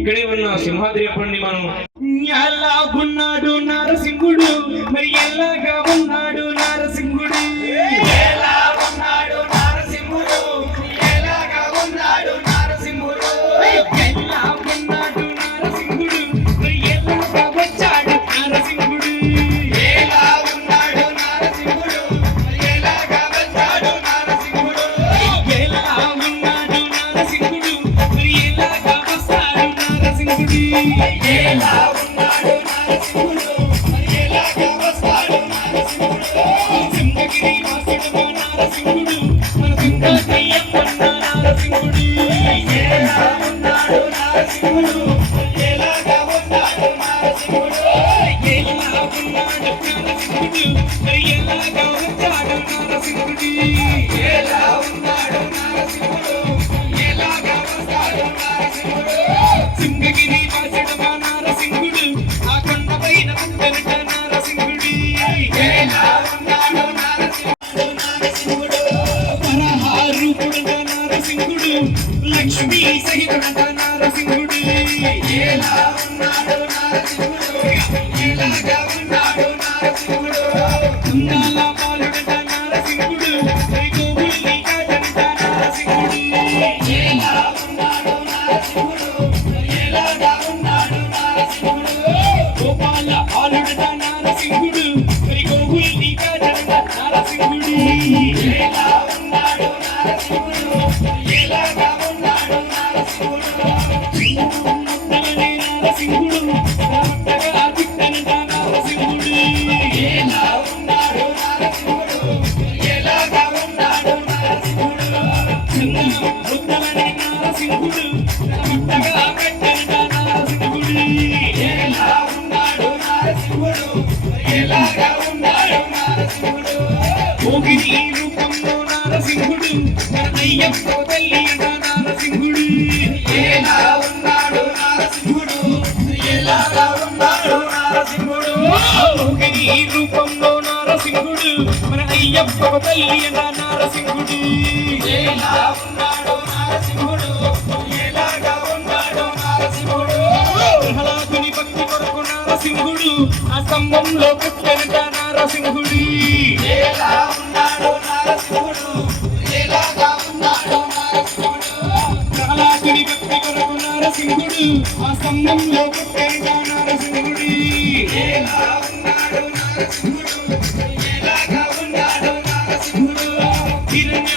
ఇక్కడే ఉన్న సింహాద్రి అప్పటిని మనం ఎలా ఉన్నాడు నారసింహుడు, మరి ఎలాగా ఉన్నాడు నారసింహుడు, ఎలా ఉన్నాడు నారసింహుడు, ఎలాగా ఉన్నాడు నారసింహుడు, ఎలా ఉన్నాడు నారసింహుడు, మరి ఎలాగా వచ్చాడు నారసింహుడు, ఎలా ఉన్నాడు నారసింహుడు, మరి ఎలాగా వచ్చాడు నారసింహుడు, ఎలా ఉన్నాడు నారసింహుడు, మరి ఎలాగా వస్తాడు నారసింహుడు, ఎలా ఉన్నాడు నారసింహుడు, మరి ఎలాగా వస్తాడు నారసింహుడు, సింహగిరి వాసుడు నారసింహుడు, మన సింహాద్రియప్పన్న నారసింహుడు, ఎలా ఉన్నాడు నారసింహుడు, మరి ఎలాగా వస్తాడు నారసింహుడు, ఎలా ఉన్నాడు నారసింహుడు, మరి ఎలాగా వచ్చాడు నారసింహుడు, ఎలా ఉన్నాడు నారసింహుడు, ఎలాగా వస్తాడు నారసింహుడు, సింహగిరి వాసుడు నారసింహుడు, ఆ కొండపైన పుట్టనట నారసింహుడు, ఎలా ఉన్నాడు నారసింహుడు, నారసింహుడు పరహారూపుడు నారసింహుడు, లక్ష్మీ సహితుడట నారసింహుడు, ఎలా ఉన్నాడు నారసింహుడు, ఎలాగా ఉన్నాడు నారసింహుడు, కుండాల పాలుడట నారసింహుడు, గోగుల్ని కాటనట నారసింహుడు, ఎలా ఉన్నాడు నారసింహుడు, ఎలాగా ఉన్నాడు నారసింహుడు, గోపాల పాలుడట నారసింహుడు, గోగుల్ని కాటనట నారసింహుడు, ఎలా ఉన్నాడు నారసింహుడు, ఎలాగా ఉన్నాడు నారసింహుడు, నారసింహుడు పుట్టగా పుట్టనట నారసింహుడు, ఎలా ఉన్నాడు నారసింహుడు, ఎలాగా ఉన్నాడు నారసింహుడు, నారసింహుడు పుట్టగా పెట్టనట నారసింహుడు, ఎలా ఉన్నాడు నారసింహుడు, ఎలాగా ఉన్నాడు నారసింహుడు, భోగిని రూపంలో నారసింహుడు, అయ్యప్ప తల్లి అట నారసింహుడు, ఎలా ఉన్నాడు నారసింహుడు, ఎలాగా ఉన్నాడు నారసింహుడు, భోగిని రూపంలో నారసింహుడు, మన అయ్యప్ప తల్లి అట నారసింహుడు, ఎలా ఉన్నాడు నారసింహుడు, ఎలాగా ఉన్నాడు నారసింహుడు, ప్రహ్లాదుని భక్తి కొరకు నారసింహుడు, ఆ స్తంభంలో పుట్టనట నారసింహుడు, ఎలా ఉన్నాడు నారసింహుడు, ఎలాగా ఉన్నాడు నారసింహుడు, ప్రహ్లాదుని భక్తి కొరకు నారసింహుడు, ఆ స్తంభంలో పుట్టనట నారసింహుడు, ఎలా ఉన్నాడు నారసింహుడు, ఎలాగా ఉన్నాడు నారసింహుడు, హిరణ్య